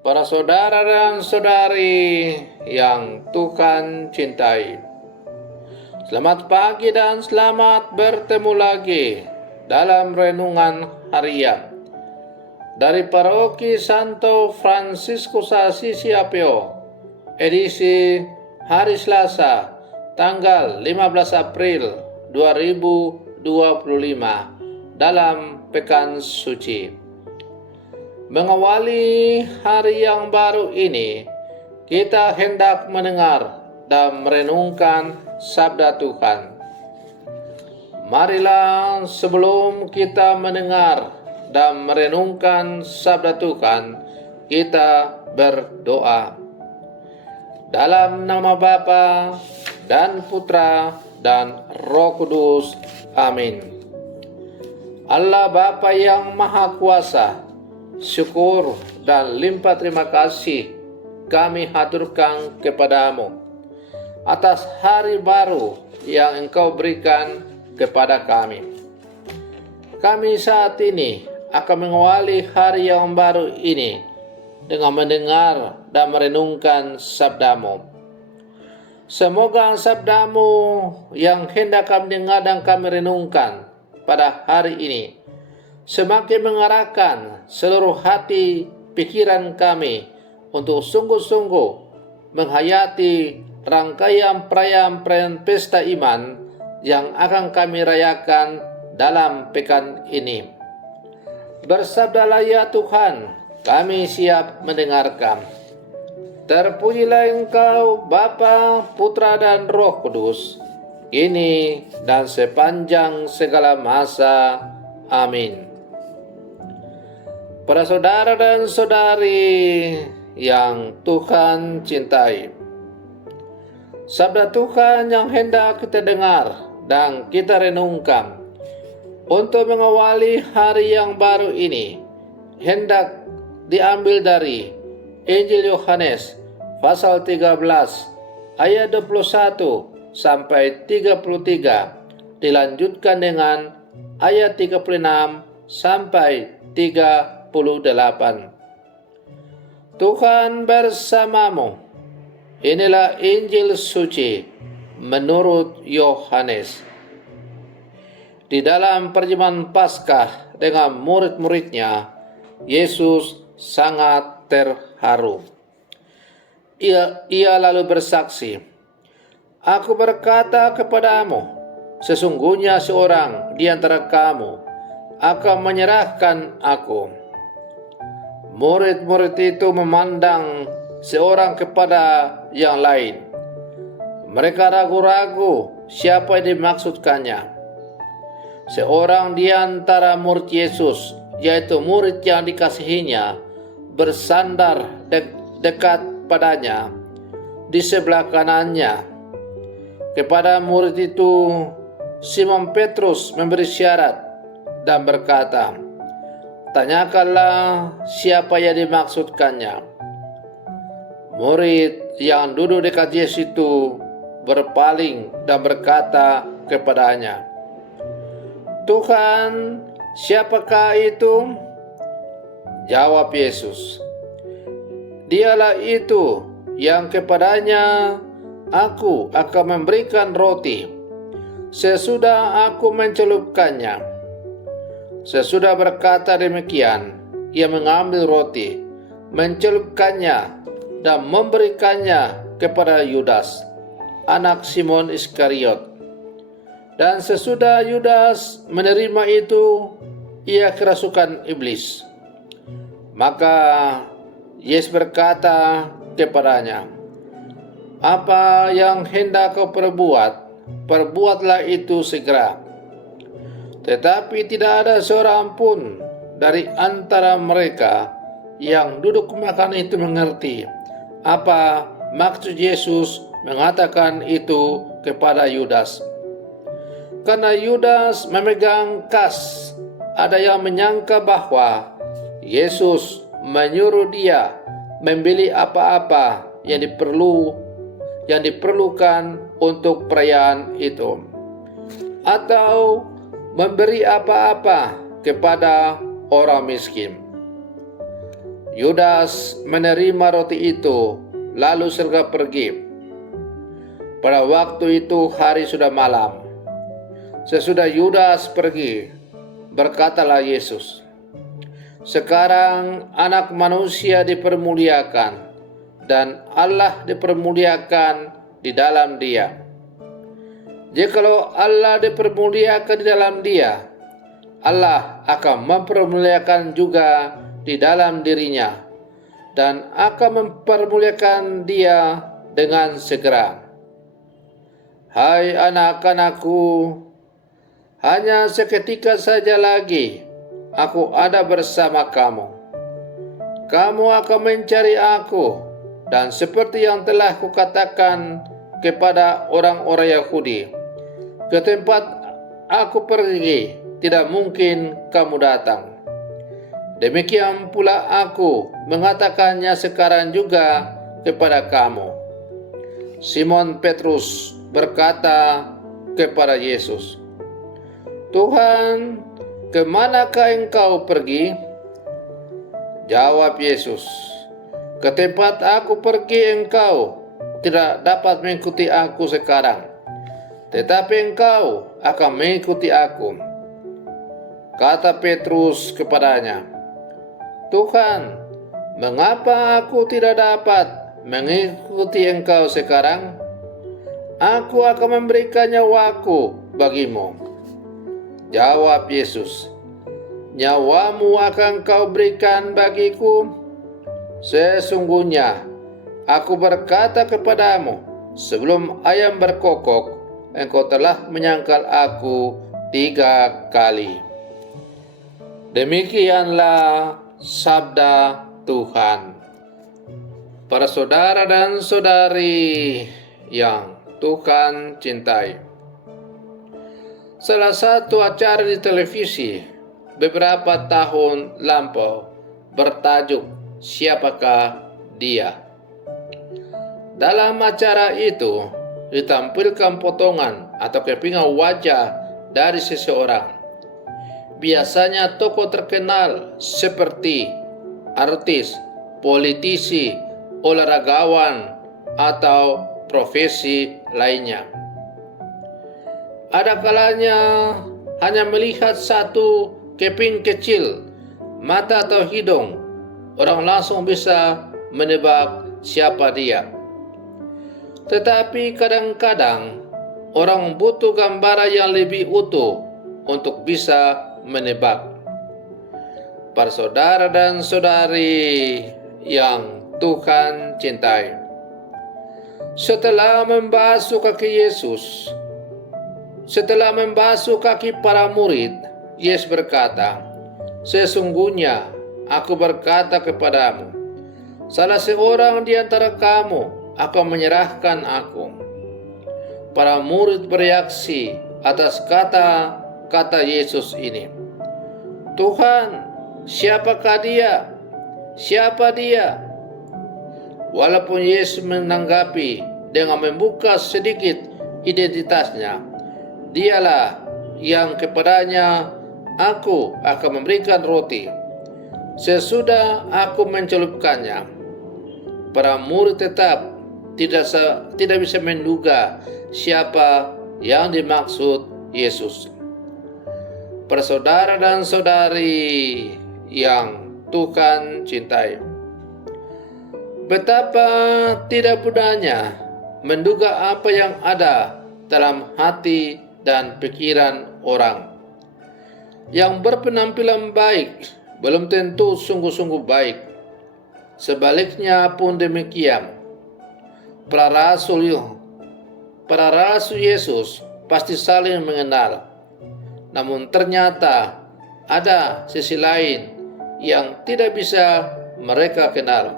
Para saudara dan saudari yang Tuhan cintai, selamat pagi dan selamat bertemu lagi dalam renungan harian dari Paroki Santo Fransiskus Assisi Apio, edisi hari Selasa, tanggal 15 April 2025 dalam Pekan Suci. Mengawali hari yang baru ini, kita hendak mendengar dan merenungkan sabda Tuhan. Marilah sebelum kita mendengar dan merenungkan sabda Tuhan, kita berdoa. Dalam nama Bapa dan Putra dan Roh Kudus. Amin. Allah Bapa yang Maha Kuasa, syukur dan limpah terima kasih kami haturkan kepadamu atas hari baru yang Engkau berikan kepada kami. Kami saat ini akan mengawali hari yang baru ini dengan mendengar dan merenungkan sabdamu. Semoga sabdamu yang hendak kami dengar dan kami renungkan pada hari ini semakin mengarahkan seluruh hati pikiran kami untuk sungguh-sungguh menghayati rangkaian perayaan pesta iman yang akan kami rayakan dalam pekan ini. Bersabdalah ya Tuhan, kami siap mendengarkan. Terpujilah Engkau Bapa, Putra dan Roh Kudus, kini dan sepanjang segala masa. Amin. Para saudara dan saudari yang Tuhan cintai, sabda Tuhan yang hendak kita dengar dan kita renungkan untuk mengawali hari yang baru ini hendak diambil dari Injil Yohanes pasal 13 ayat 21 sampai 33, dilanjutkan dengan ayat 36 sampai 38. Tuhan bersamamu. Inilah Injil suci menurut Yohanes. Di dalam perjamuan Paskah dengan murid-muridnya, Yesus sangat terharu. Ia lalu bersaksi, "Aku berkata kepadamu, sesungguhnya seorang di antara kamu akan menyerahkan aku." Murid-murid itu memandang seorang kepada yang lain. Mereka ragu-ragu siapa yang dimaksudkannya. Seorang di antara murid Yesus, yaitu murid yang dikasihinya, bersandar dekat padanya di sebelah kanannya. Kepada murid itu, Simon Petrus memberi syarat dan berkata, "Tanyakanlah siapa yang dimaksudkannya." Murid yang duduk dekat Yesus itu berpaling dan berkata kepadanya, "Tuhan, siapakah itu?" Jawab Yesus, "Dialah itu yang kepadanya aku akan memberikan roti sesudah aku mencelupkannya." Sesudah berkata demikian, ia mengambil roti, mencelupkannya, dan memberikannya kepada Yudas, anak Simon Iskariot. Dan sesudah Yudas menerima itu, ia kerasukan iblis. Maka Yesus berkata kepadanya, "Apa yang hendak kau perbuat, perbuatlah itu segera." Tetapi tidak ada seorang pun dari antara mereka yang duduk makan itu mengerti apa maksud Yesus mengatakan itu kepada Yudas. Karena Yudas memegang kas, ada yang menyangka bahwa Yesus menyuruh dia membeli apa-apa yang diperlukan untuk perayaan itu, atau memberi apa-apa kepada orang miskin. Yudas menerima roti itu, lalu segera pergi. Pada waktu itu hari sudah malam. Sesudah Yudas pergi, berkatalah Yesus, "Sekarang Anak Manusia dipermuliakan, dan Allah dipermuliakan di dalam Dia. Jikalau Allah dipermuliakan di dalam Dia, Allah akan mempermuliakan juga di dalam dirinya, dan akan mempermuliakan Dia dengan segera. Hai anak-anakku, hanya seketika saja lagi aku ada bersama kamu. Kamu akan mencari aku, dan seperti yang telah kukatakan kepada orang-orang Yahudi, ke tempat aku pergi tidak mungkin kamu datang. Demikian pula aku mengatakannya sekarang juga kepada kamu." Simon Petrus berkata kepada Yesus, "Tuhan, kemanakah engkau pergi?" Jawab Yesus, "Ke tempat aku pergi engkau tidak dapat mengikuti aku sekarang, tetapi engkau akan mengikuti aku." Kata Petrus kepadanya, "Tuhan, mengapa aku tidak dapat mengikuti engkau sekarang? Aku akan memberikan nyawaku bagimu." Jawab Yesus, "Nyawamu akan kau berikan bagiku? Sesungguhnya aku berkata kepadamu, sebelum ayam berkokok, engkau telah menyangkal aku 3 kali." Demikianlah sabda Tuhan. Para saudara dan saudari yang Tuhan cintai, salah satu acara di televisi beberapa tahun lampau bertajuk "Siapakah Dia?". Dalam acara itu ditampilkan potongan atau kepingan wajah dari seseorang, biasanya tokoh terkenal seperti artis, politisi, olahragawan, atau profesi lainnya. Ada kalanya hanya melihat satu keping kecil, mata atau hidung, orang langsung bisa menebak siapa dia. Tetapi kadang-kadang orang butuh gambaran yang lebih utuh untuk bisa menebak. Para saudara dan saudari yang Tuhan cintai, setelah membasuh kaki Yesus, setelah membasuh kaki para murid, Yesus berkata, "Sesungguhnya aku berkata kepadamu, salah seorang di antara kamu akan menyerahkan aku." Para murid bereaksi atas kata-kata Yesus ini. "Tuhan, siapakah dia? Siapa dia?" Walaupun Yesus menanggapi dengan membuka sedikit identitasnya, "Dialah yang kepadanya aku akan memberikan roti sesudah aku mencelupkannya." Para murid tetap tidak bisa menduga siapa yang dimaksud Yesus. Para saudara dan saudari yang Tuhan cintai, betapa tidak mudahnya menduga apa yang ada dalam hati dan pikiran orang. Yang berpenampilan baik belum tentu sungguh-sungguh baik. Sebaliknya pun demikian. Para rasul Yesus pasti saling mengenal. Namun ternyata ada sisi lain yang tidak bisa mereka kenal.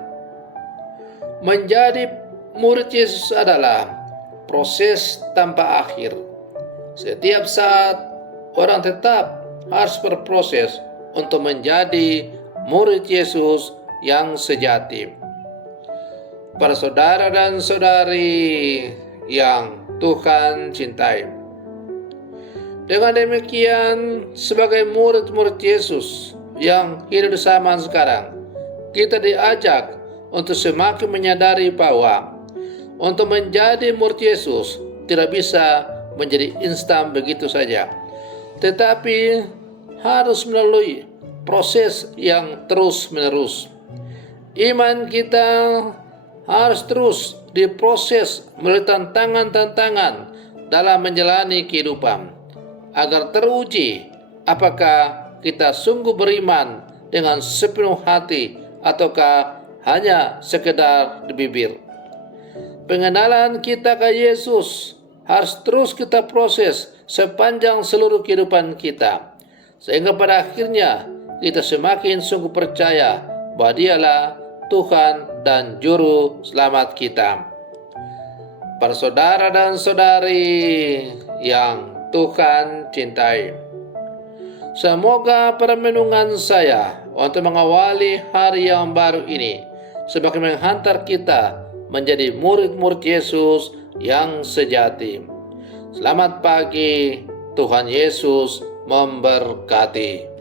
Menjadi murid Yesus adalah proses tanpa akhir. Setiap saat orang tetap harus berproses untuk menjadi murid Yesus yang sejati. Para saudara dan saudari yang Tuhan cintai, dengan demikian sebagai murid-murid Yesus yang hidup di zaman sekarang, kita diajak untuk semakin menyadari bahwa untuk menjadi murid Yesus tidak bisa menjadi instan begitu saja, tetapi harus melalui proses yang terus-menerus. Iman kita harus terus diproses melalui tantangan-tantangan dalam menjalani kehidupan, agar teruji apakah kita sungguh beriman dengan sepenuh hati ataukah hanya sekedar di bibir. Pengenalan kita ke Yesus harus terus kita proses sepanjang seluruh kehidupan kita, sehingga pada akhirnya kita semakin sungguh percaya bahwa Dialah Tuhan dan Juru Selamat kita. Para saudara dan saudari yang Tuhan cintai, semoga permenungan saya untuk mengawali hari yang baru ini semakin menghantar kita menjadi murid-murid Yesus yang sejati. Selamat pagi, Tuhan Yesus memberkati.